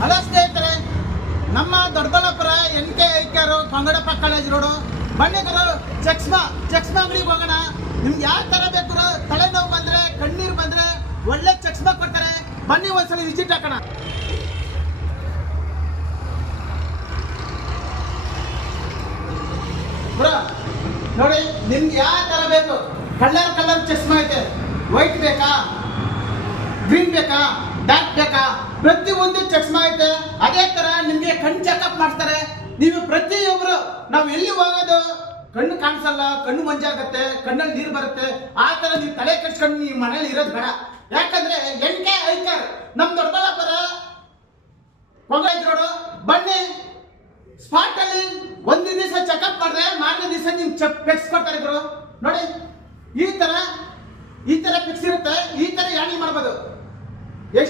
Hello ಸ್ನೇಹಿತರೆ, ನಮ್ಮ Doddaballapura NK ಐಕ್ಯರು ಪಂಗಡಪ್ಪ college road ಬನ್ನಿ ಗುರು. ಚಕ್ಸ್ಮಾ ಅಂಗಡಿಗೆ ಹೋಗೋಣ. ನಿಮ್ಗೆ ಯಾವ ಥರ ಬೇಕು, ತಲೆನೋವು ಬಂದರೆ, ಕಣ್ಣೀರು ಬಂದರೆ ಒಳ್ಳೆ ಚಕ್ಸ್ಮಾ ಕೊಡ್ತಾರೆ. ಬನ್ನಿ ಒಂದ್ಸಲ ವಿಸಿಟ್ ಹಾಕೋಣ. ಬ್ರೋ ನೋಡಿ, ನಿಮ್ಗೆ ಯಾವ ಥರ ಬೇಕು, ಕಲರ್ ಚಸ್ಮಾ ಐತೆ. ವೈಟ್ ಬೇಕಾ, ಗ್ರೀನ್ ಬೇಕಾ, ಡಾರ್ಕ್ ಬೇಕಾ, ಪ್ರತಿಯೊಂದು ಚಸ್ಮಾ ಐತೆ. ಅದೇ ತರ ನಿಮ್ಗೆ ಕಣ್ಣು ಚೆಕಪ್ ಮಾಡ್ತಾರೆ. ನೀವು ಪ್ರತಿಯೊಬ್ರು, ನಾವು ಎಲ್ಲಿ ಹೋಗೋದು, ಕಣ್ಣು ಕಾಣಿಸಲ್ಲ, ಕಣ್ಣು ಮಂಜಾಗತ್ತೆ, ಕಣ್ಣಲ್ಲಿ ನೀರು ಬರುತ್ತೆ. ಆ ತರ ನೀವು ತಲೆ ಕೆಡ್ಸ್ಕೊಂಡು ನೀವು ಮನೇಲಿ ಇರೋದು ಬೇಡ. ಯಾಕಂದ್ರೆ NK ಐಕ್ಯರ್ ನಮ್ ದೊಡ್ಡಬಳ್ಳಾಪುರ ಕಾಲೇಜ್ ರೋಡು ಬನ್ನಿ. ಸ್ಪಾಟ್ ಅಲ್ಲಿ ಒಂದು ದಿವಸ ಚೆಕಪ್ ಮಾಡಿದ್ರೆ ಮಾರನೇ ದಿವಸ ನಿಮ್